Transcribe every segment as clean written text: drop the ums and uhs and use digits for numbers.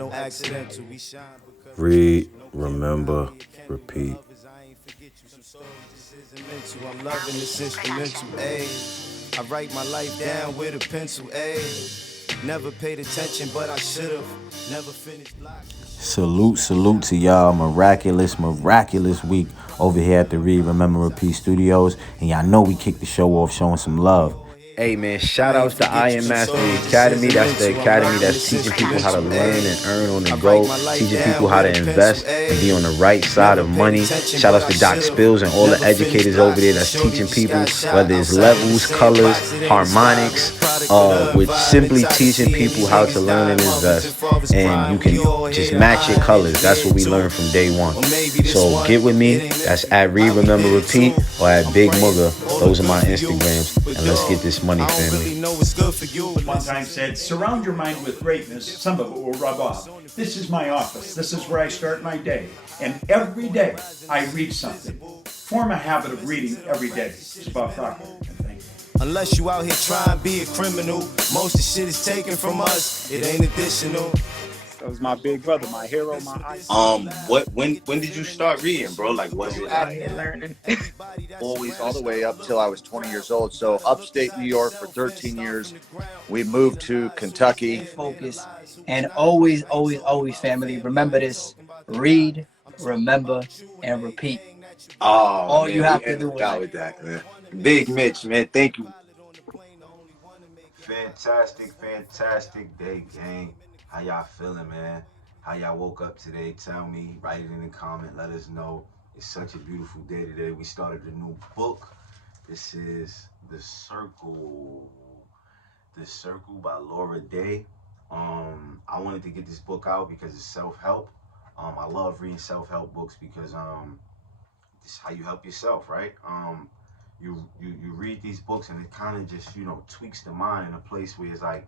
no accidental. We shine because Read, remember, repeat. I'm loving this instrumental, ayy. I write my life down with a pencil, ayy. Never paid attention, but I should've. Never finished blocks. Salute to y'all. Miraculous week over here at the Read, Remember, Repeat Studios. And y'all know we kicked the show off showing some love. Hey man, shout outs to I Am Mastery Academy. That's the academy that's teaching people how to learn and earn on the go, teaching people how to invest and be on the right side of money. Shout outs to Doc Spills and all the educators over there that's teaching people, whether it's levels, colors, harmonics, with simply teaching people how to learn and invest. And you can just match your colors. That's what we learned from day one. So get with me. That's at Read, Remember, Repeat, or at Big MUGGA. Those are my Instagrams. And let's get this money, family. One time said, surround your mind with greatness, some of it will rub off. This is my office. This is where I start my day. And every day I read something. Form a habit of reading every day. It's about Proctor. Unless you out here trying to be a criminal, most of the shit is taken from us. It ain't additional. That was my big brother, my hero, my idol. When did you start reading, bro? Like, was it like learning. Always, all the way up till I was 20 years old. So upstate New York for 13 years. We moved to Kentucky. Focus. And always, family, remember this. Read, remember, and repeat. All man, you have we to do ended is out with that, man. Big Mitch, man, thank you. Fantastic day, gang. How y'all feeling, man? How y'all woke up today? Tell me, write it in the comment, let us know. It's such a beautiful day today. We started a new book. This is The Circle by Laura Day. I wanted to get this book out because it's self-help. I love reading self-help books because this is how you help yourself, right? You read these books and it kind of just, tweaks the mind in a place where it's like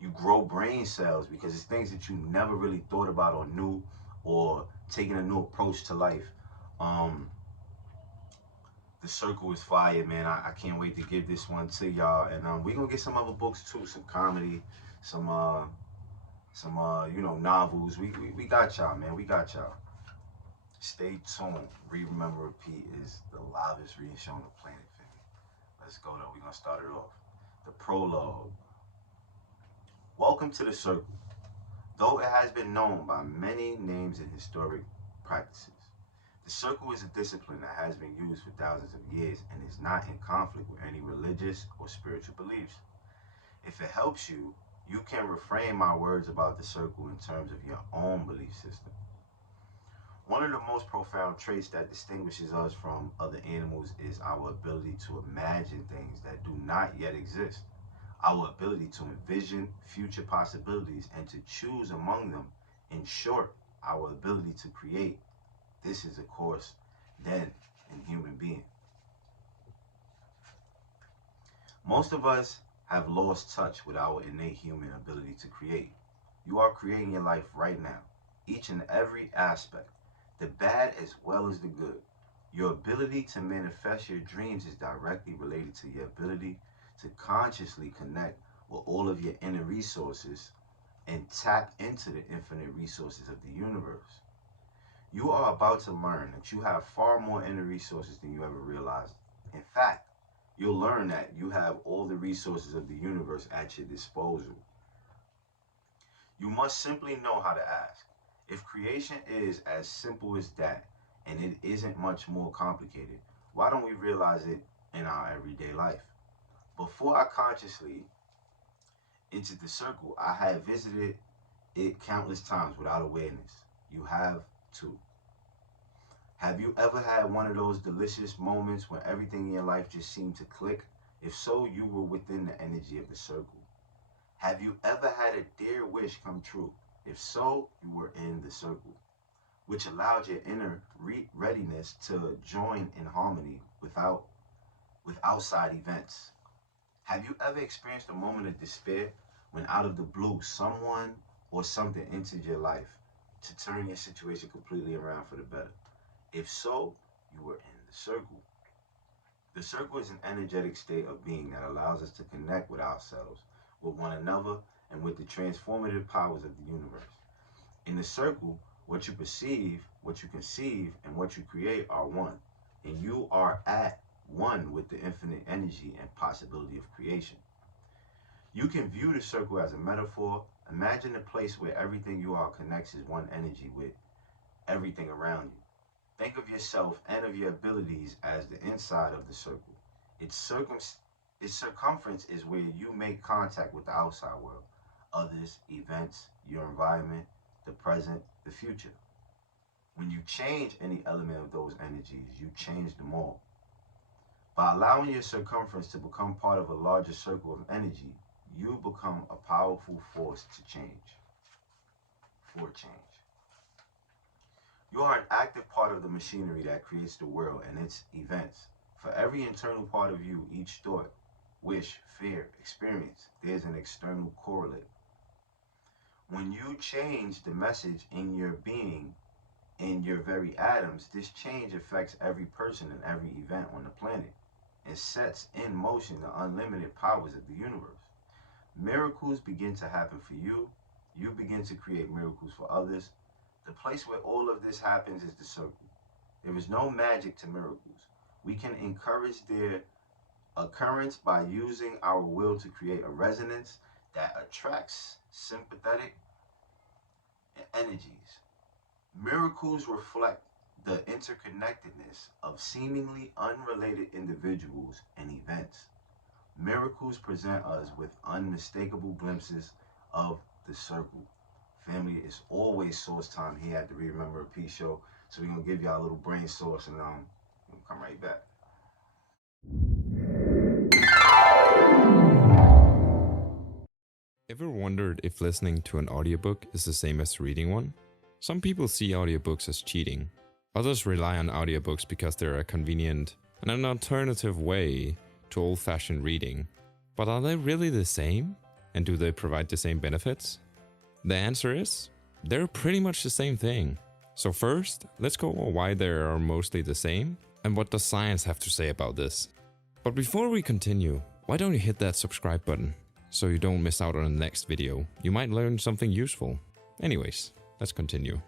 you grow brain cells because it's things that you never really thought about or knew, or taking a new approach to life. The Circle is fire, man. I can't wait to give this one to y'all, and we're gonna get some other books too, some comedy, some novels. We got y'all, man. We got y'all. Stay tuned. Read, Remember, Repeat is the livest reading show on the planet, family. Let's go though. We're gonna start it off. The prologue. Welcome to the Circle. Though it has been known by many names in historic practices, the Circle is a discipline that has been used for thousands of years and is not in conflict with any religious or spiritual beliefs. If it helps you, you can reframe my words about the Circle in terms of your own belief system. One of the most profound traits that distinguishes us from other animals is our ability to imagine things that do not yet exist. Our ability to envision future possibilities and to choose among them. In short, our ability to create. This is, of course, then in human being. Most of us have lost touch with our innate human ability to create. You are creating your life right now, each and every aspect, the bad as well as the good. Your ability to manifest your dreams is directly related to your ability to consciously connect with all of your inner resources and tap into the infinite resources of the universe. You are about to learn that you have far more inner resources than you ever realized. In fact, you'll learn that you have all the resources of the universe at your disposal. You must simply know how to ask. If creation is as simple as that, and it isn't much more complicated, why don't we realize it in our everyday life? Before I consciously entered the Circle, I had visited it countless times without awareness. You have too. Have you ever had one of those delicious moments when everything in your life just seemed to click? If so, you were within the energy of the Circle. Have you ever had a dear wish come true? If so, you were in the Circle, which allowed your inner readiness to join in harmony with outside events. Have you ever experienced a moment of despair when out of the blue someone or something entered your life to turn your situation completely around for the better? If so, you were in the Circle. The Circle is an energetic state of being that allows us to connect with ourselves, with one another, and with the transformative powers of the universe. In the circle, what you perceive, what you conceive, and what you create are one. And you are at one with the infinite energy and possibility of creation. You can view the circle as a metaphor. Imagine a place where everything you are connects as one energy with everything around you. Think of yourself and of your abilities as the inside of the circle. Its circumference is where you make contact with the outside world, others, events, your environment, the present, the future. When you change any element of those energies, you change them all. By allowing your circumference to become part of a larger circle of energy, you become a powerful force to change, for change. You are an active part of the machinery that creates the world and its events. For every internal part of you, each thought, wish, fear, experience, there's an external correlate. When you change the message in your being, in your very atoms, this change affects every person and every event on the planet and sets in motion the unlimited powers of the universe. Miracles begin to happen for you. You begin to create miracles for others. The place where all of this happens is the circle. There is no magic to miracles. We can encourage their occurrence by using our will to create a resonance that attracts sympathetic energies. Miracles reflect the interconnectedness of seemingly unrelated individuals and events. Miracles present us with unmistakable glimpses of the circle. Family, it's always source time here at the Remember Repeat show. So we're gonna give y'all a little brain source and we'll come right back. Ever wondered if listening to an audiobook is the same as reading one? Some people see audiobooks as cheating. Others rely on audiobooks because they're a convenient and an alternative way to old-fashioned reading. But are they really the same? And do they provide the same benefits? The answer is, they're pretty much the same thing. So first, let's go over why they are mostly the same and what does science have to say about this. But before we continue, why don't you hit that subscribe button so you don't miss out on the next video? You might learn something useful. Anyways, let's continue.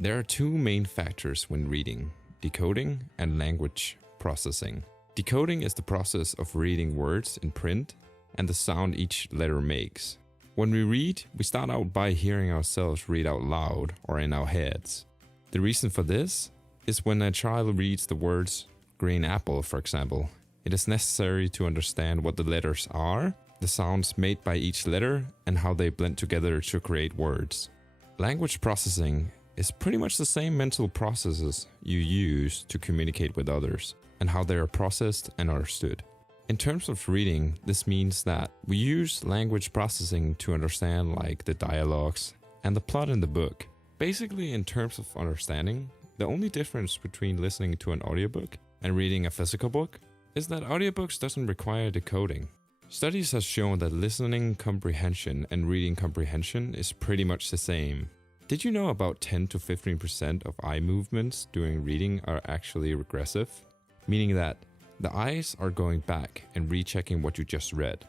There are two main factors when reading: decoding and language processing. Decoding is the process of reading words in print and the sound each letter makes. When we read, we start out by hearing ourselves read out loud or in our heads. The reason for this is when a child reads the words green apple, for example, it is necessary to understand what the letters are, the sounds made by each letter, and how they blend together to create words. Language processing is pretty much the same mental processes you use to communicate with others and how they are processed and understood. In terms of reading, this means that we use language processing to understand like the dialogues and the plot in the book. Basically, in terms of understanding, the only difference between listening to an audiobook and reading a physical book is that audiobooks doesn't require decoding. Studies have shown that listening comprehension and reading comprehension is pretty much the same. Did you know about 10 to 15% of eye movements during reading are actually regressive? Meaning that the eyes are going back and rechecking what you just read.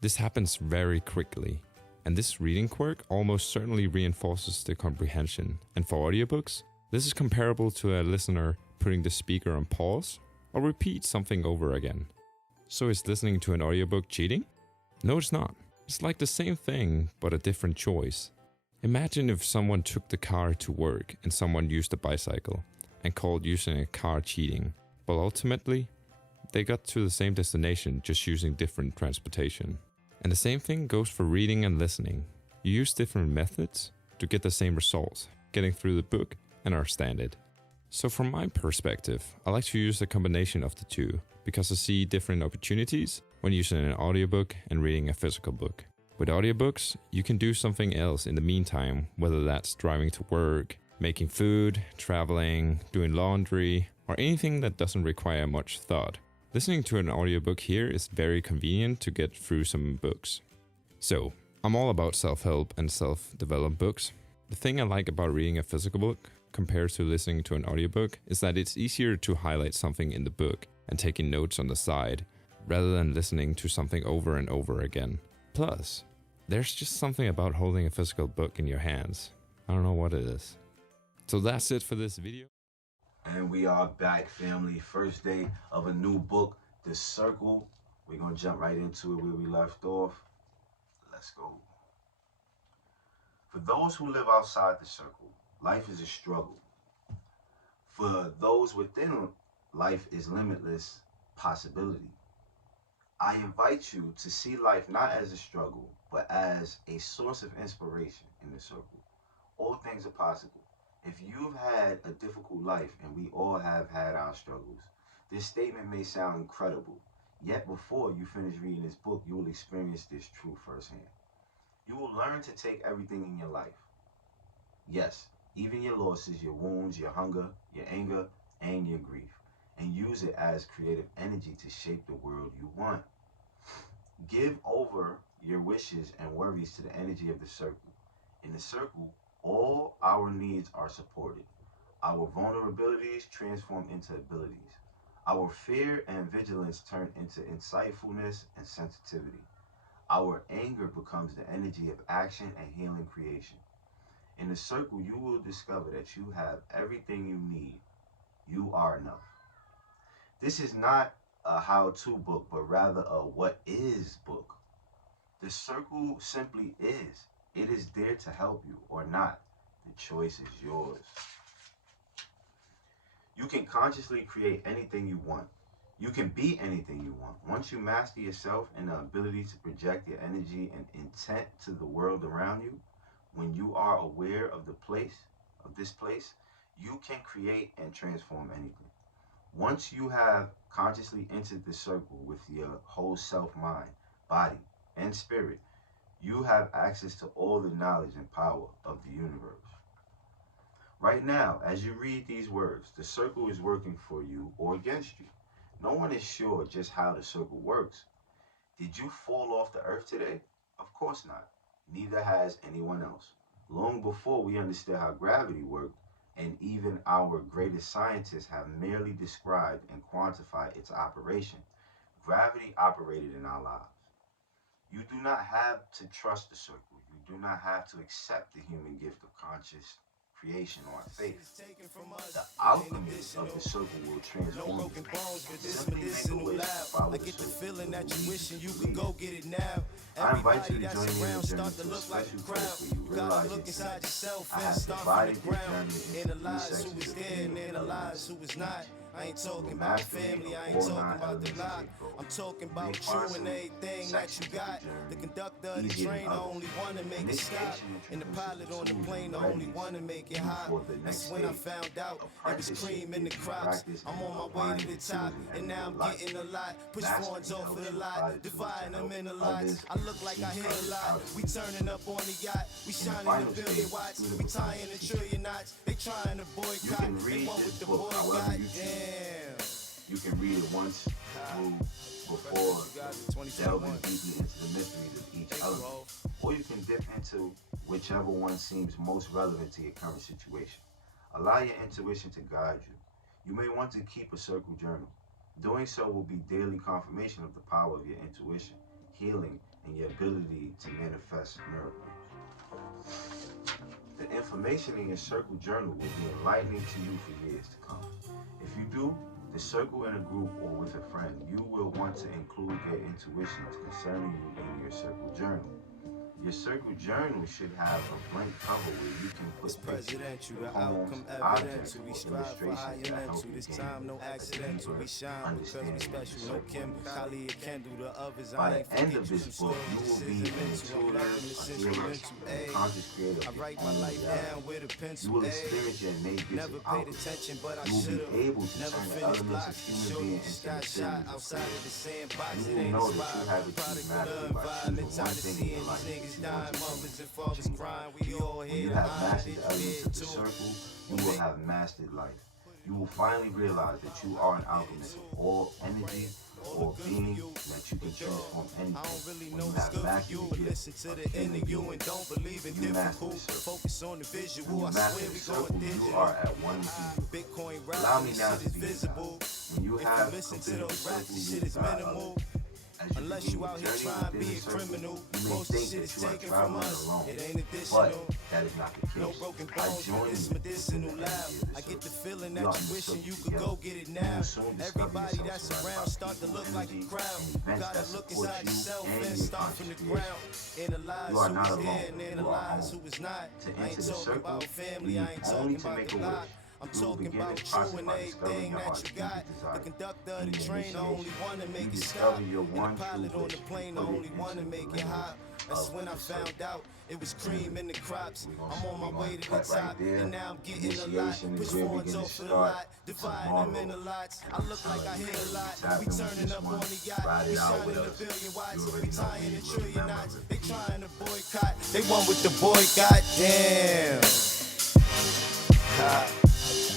This happens very quickly, and this reading quirk almost certainly reinforces the comprehension. And for audiobooks, this is comparable to a listener putting the speaker on pause or repeat something over again. So is listening to an audiobook cheating? No, it's not. It's like the same thing, but a different choice. Imagine if someone took the car to work and someone used a bicycle and called using a car cheating, but ultimately, they got to the same destination just using different transportation. And the same thing goes for reading and listening. You use different methods to get the same results, getting through the book and understand it. So from my perspective, I like to use a combination of the two because I see different opportunities when using an audiobook and reading a physical book. With audiobooks, you can do something else in the meantime, whether that's driving to work, making food, traveling, doing laundry, or anything that doesn't require much thought. Listening to an audiobook here is very convenient to get through some books. So, I'm all about self-help and self-developed books. The thing I like about reading a physical book compared to listening to an audiobook is that it's easier to highlight something in the book and taking notes on the side, rather than listening to something over and over again. Plus, there's just something about holding a physical book in your hands. I don't know what it is. So that's it for this video. And we are back, family. First day of a new book, The Circle. We're going to jump right into it where we left off. Let's go. For those who live outside the circle, life is a struggle. For those within, life is limitless possibility. I invite you to see life not as a struggle, but as a source of inspiration in the circle. All things are possible. If you've had a difficult life, and we all have had our struggles, this statement may sound incredible. Yet before you finish reading this book, you will experience this truth firsthand. You will learn to take everything in your life. Yes, even your losses, your wounds, your hunger, your anger, and your grief, and use it as creative energy to shape the world you want. Give over your wishes and worries to the energy of the circle. In the circle, all our needs are supported. Our vulnerabilities transform into abilities. Our fear and vigilance turn into insightfulness and sensitivity. Our anger becomes the energy of action and healing creation. In the circle, you will discover that you have everything you need. You are enough. This is not a how-to book, but rather a what is book. The circle simply is. It is there to help you or not. The choice is yours. You can consciously create anything you want. You can be anything you want. Once you master yourself and the ability to project your energy and intent to the world around you, when you are aware of this place, you can create and transform anything. Once you have consciously entered the circle with your whole self, mind, body, and spirit, you have access to all the knowledge and power of the universe. Right now, as you read these words, the circle is working for you or against you. No one is sure just how the circle works. Did you fall off the earth today? Of course not. Neither has anyone else. Long before we understood how gravity worked, and even our greatest scientists have merely described and quantified its operation, gravity operated in our lives. You do not have to trust the circle. You do not have to accept the human gift of conscious creation or faith. The alchemy of the circle will transform you. Simply make a wish, follow the circle. I invite you to join me in a journey to a special place where you realize your potential. I have divided your journey into 3 sections of being. I ain't talking about family, I ain't talking about the lot. I'm talking about you and everything that you got. The conductor of the train, the only one to make it stop. And the pilot on the plane, the only one to make it hot. That's when I found out it was cream in the crops. I'm on my way to the top, and now I'm getting a lot. Push ones off of the lot, dividing them into lots. I look like I hit a lot. We turning up on the yacht, we shining the billion watts. We tying a trillion knots. They trying to boycott. They want with the boycott. You can read it once through before delving deeply into the mysteries of each element. Or you can dip into whichever one seems most relevant to your current situation. Allow your intuition to guide you. You may want to keep a circle journal. Doing so will be daily confirmation of the power of your intuition, healing, and your ability to manifest miracles. The information in your circle journal will be enlightening to you for years to come. If you do the circle in a group or with a friend, you will want to include their intuitions concerning you in your circle journal. Your circle journal should have a blank cover where you can put presidential, the poems, outcome objects, evidential. We or strive for high illustrations that help mental. you This gain time, no accidental. We shine because we special. No Kim, Kali, or Kendall. The others, By I ain't the end forget of you. this Some book, stories, you will this be is an invention. I'm intuitive, loving this a healer, instrumental. and a conscious creator. I write my life down with a pencil. You will experience your innate gifts Never of paid alchemy. attention, but I You will should've. be able to Never turn the finished elements of blocks. human Shorty being just into got shot materials of outside of creation. the sandbox. You It will ain't know that you have inspired. achieved Product mastery of by choosing environment. one Tired of thing in seeing your life these that niggas you want dying, to mothers change. and fathers crying. We all When here you to have hide mastered it. the elements of the Too. circle, you will have mastered life. You will finally realize that you are an alchemist of all energy, all being, and that you can transform anything. When you have mastered the gift of human being, you master the circle. Focus on the visual. When you I master swear the we circle, going you digital. are at one with you. Bitcoin Allow rap, me this now shit to is be your visible. guide. When you If have you listen to completed the those raps, circle, this you shit will is guide minimal. others. Unless you out here trying to be a criminal, most of the shit is taken from us. It ain't additional. But that is not the case. No broken bones, but this medicinal loud. I get the feeling that you wishing you could go get it now. Everybody that's around start to look like a crowd. You gotta look inside yourself and start from the ground. Analyze who is here and analyze who is not. I ain't talking about family, I ain't talking about the block. I'm talking about you and everything that you got. The conductor of the train, the only one to make it stop. And the pilot on the plane, the only one to make it hop. That's when I found out it was cream in the crops. I'm on my way to the top, and now I'm getting a lot. Push forwards off of the lot, dividing them into lots. I look like I hit a lot. We turning up on the yacht. We shining a billion watts. We tying a trillion knots. They trying to boycott. They won with the boycott. Damn. Ha.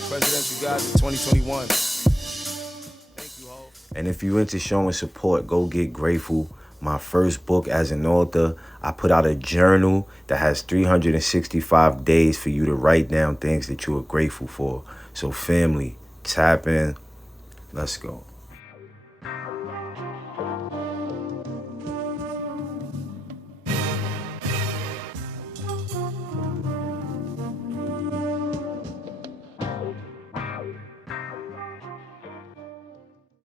Presidential guys in 2021. Thank you, Ho. And if you into showing support, go get Grateful. My first book as an author. I put out a journal that has 365 days for you to write down things that you are grateful for. So family, tap in. Let's go.